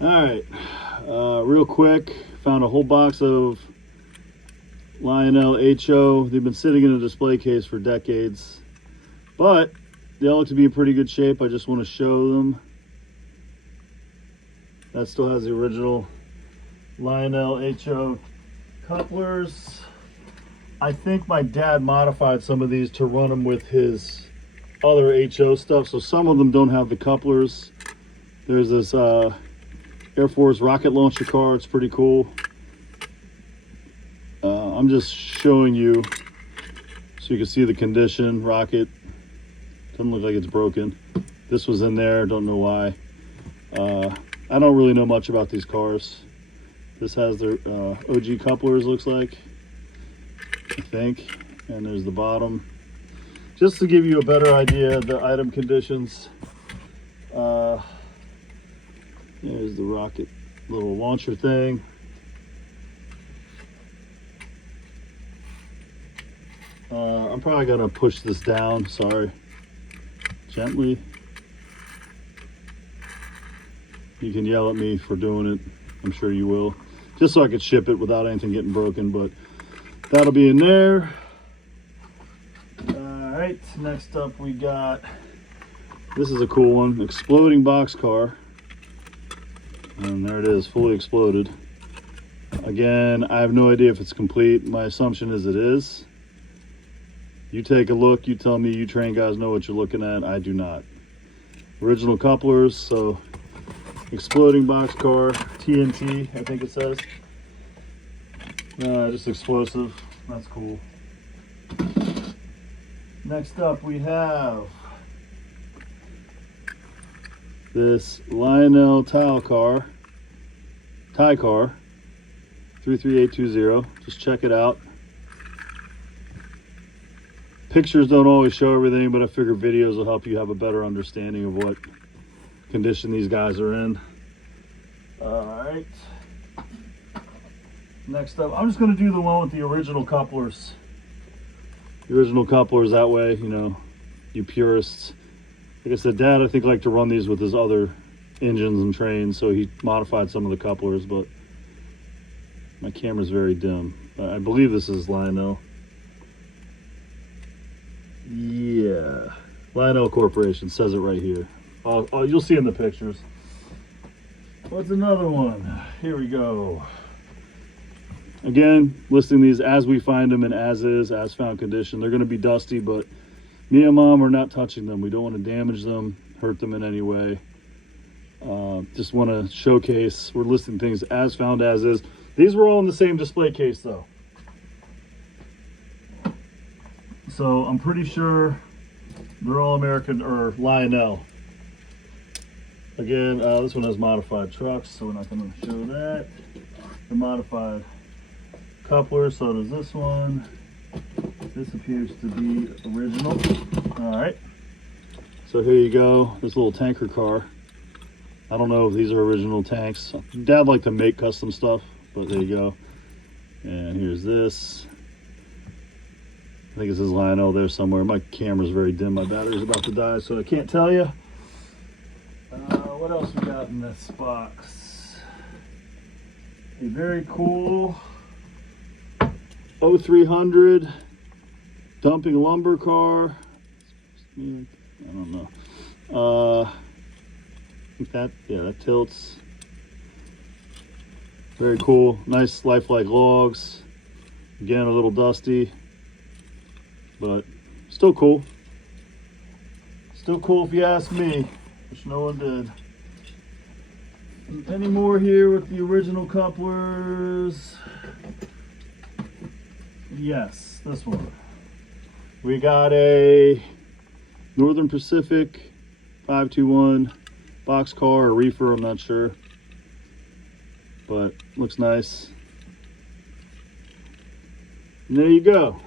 All right, real quick, found a whole box of Lionel HO. They've been sitting in a display case for decades, but they all look to be in pretty good shape. I just want to show them. That still has the original Lionel HO couplers. I think my dad modified some of these to run them with his other HO stuff, so some of them don't have the couplers. There's this Air Force rocket launcher car. It's pretty cool. I'm just showing you so you can see the condition. Rocket doesn't look like it's broken. This was in there, don't know why. I don't really know much about these cars. This has their OG couplers, looks like, I think, and there's the bottom. Just to give you a better idea of the item conditions. There's the rocket little launcher thing. I'm probably gonna push this down, sorry, gently. You can yell at me for doing it, I'm sure you will, just so I could ship it without anything getting broken, but that'll be in there. All right, next up we got, this is a cool one, exploding box car. And there it is, fully exploded. Again, I have no idea if it's complete. My assumption is it is. You take a look, you tell me. You train guys know what you're looking at. I do not. Original couplers, so exploding box car, TNT, I think it says. Just explosive, that's cool. Next up we have this Lionel tie car 33820. Just check it out. Pictures don't always show everything, but I figure videos will help you have a better understanding of what condition these guys are in. All right, next up, I'm just going to do the one with the original couplers. The original couplers, that way, you know, you purists. Like I said, Dad, I think, liked to run these with his other engines and trains, so he modified some of the couplers, but my camera's very dim. I believe this is Lionel. Yeah, Lionel Corporation says it right here. You'll see in the pictures. What's another one? Here we go. Again, listing these as we find them in as is, as found condition. They're going to be dusty, but me and Mom are not touching them. We don't want to damage them, hurt them in any way. Just want to showcase, we're listing things as found as is. These were all in the same display case though. So I'm pretty sure they're all American or Lionel. Again, this one has modified trucks, so we're not going to show that. The modified couplers, so does this one. This appears to be original. All right, so here you go, this little tanker car. I don't know if these are original tanks. Dad liked to make custom stuff, but there you go. And here's this. I think it says Lionel there somewhere. My camera's very dim, my battery's about to die, so I can't tell you. What else we got in this box? A very cool 0300 dumping lumber car. I don't know. I think that, yeah, that tilts. Very cool. Nice lifelike logs. Again, a little dusty, but still cool. Still cool if you ask me, which no one did. Any more here with the original couplers? Yes, this one. We got a Northern Pacific 521 box car or reefer, I'm not sure, but looks nice. And there you go.